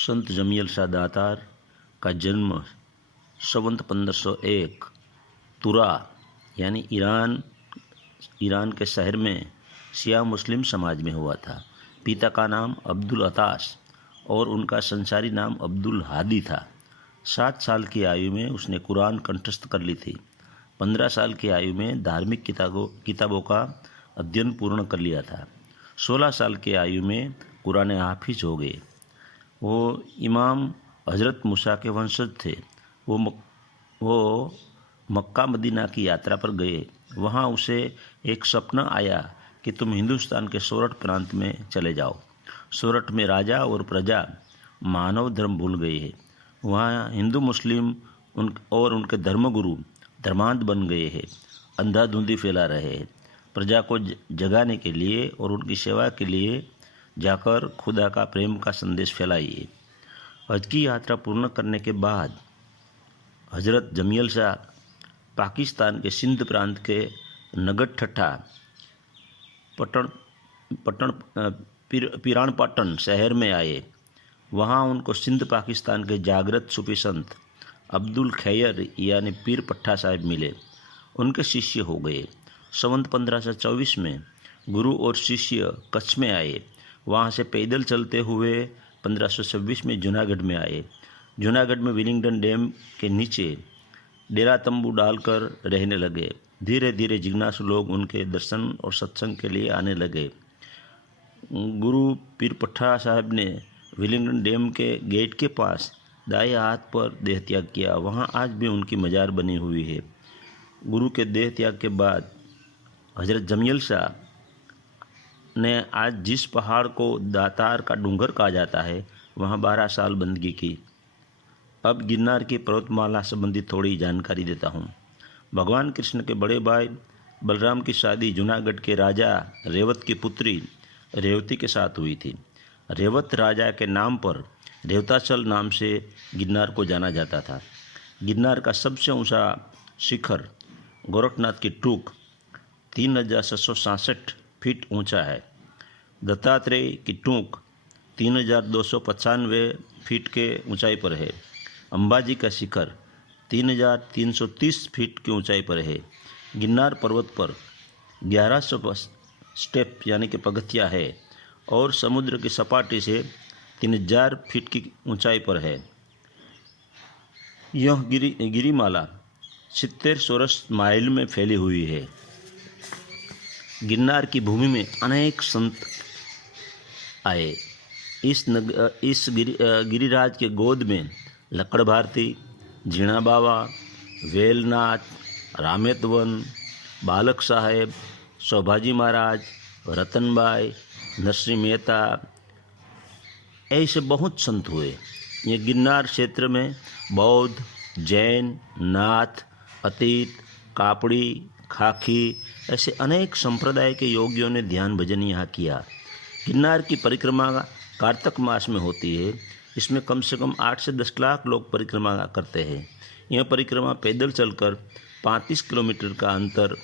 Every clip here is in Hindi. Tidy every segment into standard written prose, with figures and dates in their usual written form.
संत जमियल शाह दातार का जन्म संवत 1501 तुरा यानी ईरान के शहर में शिया मुस्लिम समाज में हुआ था। पिता का नाम अब्दुल अताश और उनका संसारी नाम अब्दुल हादी था। 7 साल की आयु में उसने कुरान कंठस्थ कर ली थी। 15 साल की आयु में धार्मिक किताबों का अध्ययन पूर्ण कर लिया था। 16 साल की आयु में कुरान हाफिज हो गए। वो इमाम हज़रत मूसा के वंशज थे। वो मक्का मदीना की यात्रा पर गए। वहाँ उसे एक सपना आया कि तुम हिंदुस्तान के सोरठ प्रांत में चले जाओ। सोरठ में राजा और प्रजा मानव धर्म भूल गए हैं। वहाँ हिंदू मुस्लिम और उनके धर्मगुरु धर्मांध बन गए हैं, अंधाधुंधी फैला रहे हैं। प्रजा को जगाने के लिए और उनकी सेवा के लिए जाकर खुदा का प्रेम का संदेश फैलाइए। हज की यात्रा पूर्ण करने के बाद हज़रत जमियल शाह पाकिस्तान के सिंध प्रांत के नगद ठट्ठा पिरानपाटन शहर में आए। वहाँ उनको सिंध पाकिस्तान के जागृत सूफी संत अब्दुल खैर यानी पीर पट्टा साहिब मिले। उनके शिष्य हो गए। संवत 1524 में गुरु और शिष्य कच्छ में आए। वहाँ से पैदल चलते हुए 1526 में जूनागढ़ में आए। जूनागढ़ में विलिंगडन डैम के नीचे डेरा तंबू डालकर रहने लगे। धीरे धीरे जिज्ञासु लोग उनके दर्शन और सत्संग के लिए आने लगे। गुरु पीर पट्टा साहब ने विलिंगडन डैम के गेट के पास दाएं हाथ पर देह त्याग किया। वहाँ आज भी उनकी मजार बनी हुई है। गुरु के देह त्याग के बाद हज़रत जमियल शाह ने आज जिस पहाड़ को दातार का डूंगर कहा जाता है वहाँ 12 साल बंदगी की। अब गिरनार की पर्वतमाला संबंधी थोड़ी जानकारी देता हूँ। भगवान कृष्ण के बड़े भाई बलराम की शादी जूनागढ़ के राजा रेवत की पुत्री रेवती के साथ हुई थी। रेवत राजा के नाम पर रेवताचल नाम से गिरनार को जाना जाता था। गिरनार का सबसे ऊंचा शिखर गोरखनाथ की टूक 3766 फीट ऊंचा है। दत्तात्रेय की टूक 3295 फीट के ऊंचाई पर है। अंबाजी का शिखर 3330 फीट की ऊंचाई पर है। गिरनार पर्वत पर 1100 स्टेप यानी कि पगथिया है और समुद्र की सपाटी से 3000 फीट की ऊंचाई पर है। यह गिरिमाला 70 चौरस माइल में फैली हुई है। गिरनार की भूमि में अनेक संत आए। इस गिरिराज के गोद में लक्कड़ भारती, जीणा बाबा, वेलनाथ, रामेतवन, बालक साहेब, शोभाजी महाराज, रतनबाई, नरसिंह मेहता, ऐसे बहुत संत हुए। ये गिरनार क्षेत्र में बौद्ध, जैन, नाथ, अतीत, कापड़ी, खाकी ऐसे अनेक संप्रदाय के योगियों ने ध्यान भजन यहाँ किया। गिरनार की परिक्रमा कार्तिक मास में होती है। इसमें कम से कम 8 से 10 लाख लोग परिक्रमा करते हैं। यह परिक्रमा पैदल चलकर 35 किलोमीटर का अंतर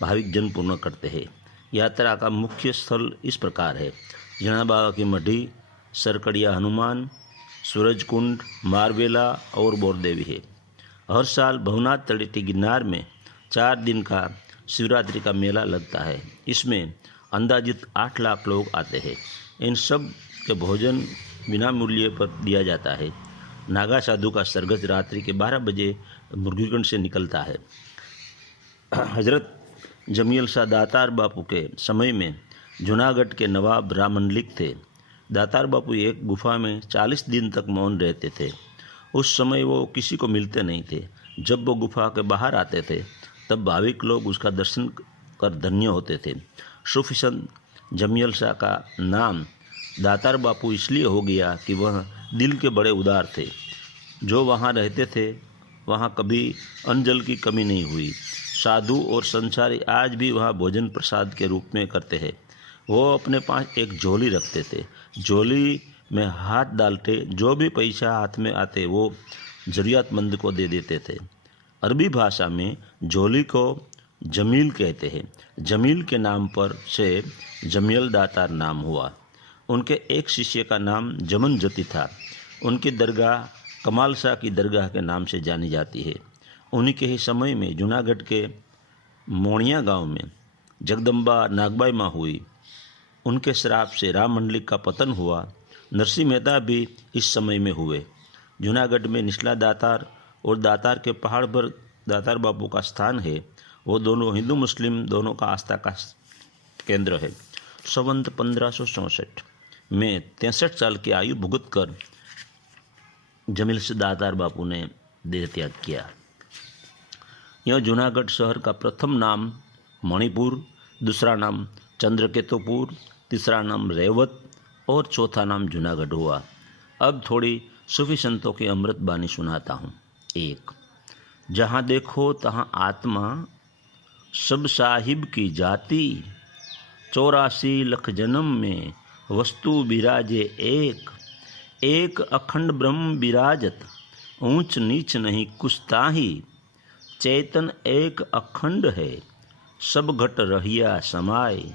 भाविक जन पूर्ण करते हैं। यात्रा का मुख्य स्थल इस प्रकार है: जीणा बाबा की मढ़ी, सरकड़िया हनुमान, सूरजकुंड, मारवेला और बोरदेवी है। हर साल भवनाथ तलेटी गिरनार में 4 दिन का शिवरात्रि का मेला लगता है। इसमें अंदाजित 8 लाख लोग आते हैं। इन सब के भोजन बिना मूल्य पर दिया जाता है। नागा साधु का सरगज रात्रि के 12 बजे मुर्गीगंज से निकलता है। हज़रत जमियल शाह दातार बापू के समय में जूनागढ़ के नवाब राम मलिक थे। दातार बापू एक गुफा में 40 दिन तक मौन रहते थे। उस समय वो किसी को मिलते नहीं थे। जब वो गुफा के बाहर आते थे तब भाविक लोग उसका दर्शन कर धन्य होते थे। सूफी संत जमियल शाह का नाम दातार बापू इसलिए हो गया कि वह दिल के बड़े उदार थे। जो वहाँ रहते थे वहाँ कभी अन्न जल की कमी नहीं हुई। साधु और संसारी आज भी वहाँ भोजन प्रसाद के रूप में करते हैं। वो अपने पास एक झोली रखते थे। झोली में हाथ डालते जो भी पैसा हाथ में आते वो ज़रूरतमंद को दे देते थे। अरबी भाषा में झोली को जमील कहते हैं। जमील के नाम पर से जमियल दातार नाम हुआ। उनके एक शिष्य का नाम जमन जती था। उनकी दरगाह कमाल शाह की दरगाह के नाम से जानी जाती है। उन्हीं के ही समय में जूनागढ़ के मोणिया गांव में जगदम्बा नागबाई माँ हुई। उनके श्राप से राम मंडलिक का पतन हुआ। नरसिंह मेहता भी इस समय में हुए। जूनागढ़ में निचला दातार और दातार के पहाड़ पर दातार बापू का स्थान है। वो दोनों हिंदू मुस्लिम दोनों का आस्था का केंद्र है। संवत 1564 में 63 साल की आयु भुगत कर जमील से दातार बापू ने देह त्याग किया। यह जूनागढ़ शहर का प्रथम नाम मणिपुर, दूसरा नाम चंद्रकेतुपुर, तीसरा नाम रेवत और चौथा नाम जूनागढ़ हुआ। अब थोड़ी सूफी संतों की अमृत बानी सुनाता हूँ। 1. जहाँ देखो तहाँ आत्मा, सब साहिब की जाति, 84 लाख जन्म में वस्तु बिराजे एक, एक अखंड ब्रह्म बिराजत, ऊंच नीच नहीं कुछ ताही, चेतन एक अखंड है, सब घट रहिया समाए,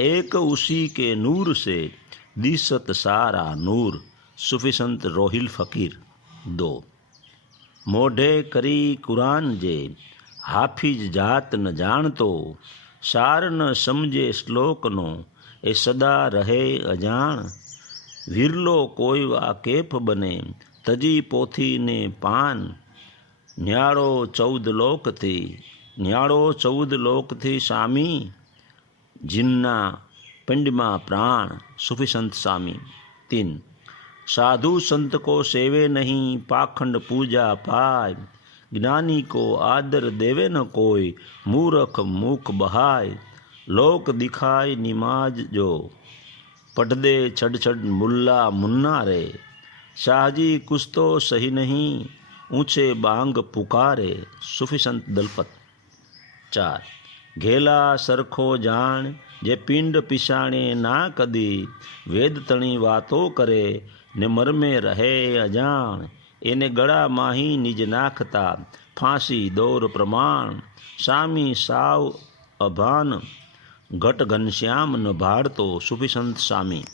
एक उसी के नूर से दिसत सारा नूर। सूफी संत रोहिल फकीर। 2. मोढ़े करी कुरान जे, हाफिज जात न जानतो, सार न समझे श्लोक नो, ए सदा रहे अजाण, विरलो कोई वाकेफ बने, तजी पोथी ने पान, न्याड़ो 14 लोक थी, न्याड़ो 14 लोक थी स्वामी, जिन्ना पिंडमा प्राण। सूफी संत स्वामी। 3. साधु संत को सेवे नहीं, पाखंड पूजा पाय, ज्ञानी को आदर देवे न कोई, मूर्ख मुख बहाय, लोक दिखाय निमाज जो, पढ़ दे छड़ छड़ मुल्ला मुन्ना रे, शाहजी कुछ तो सही नहीं, ऊंचे बांग पुकारे। सूफी संत दलपत। 4. घेला सरखो जान, जे पिंड पिसाणे ना कदी, वेद तणी वातो करे, ने मरमे रहे अजान, एने गड़ा माही निज नाखता, फांसी दौर प्रमाण, सामी साव अभान, घट घनश्याम न भाड़तो। सूफी संत स्वामी।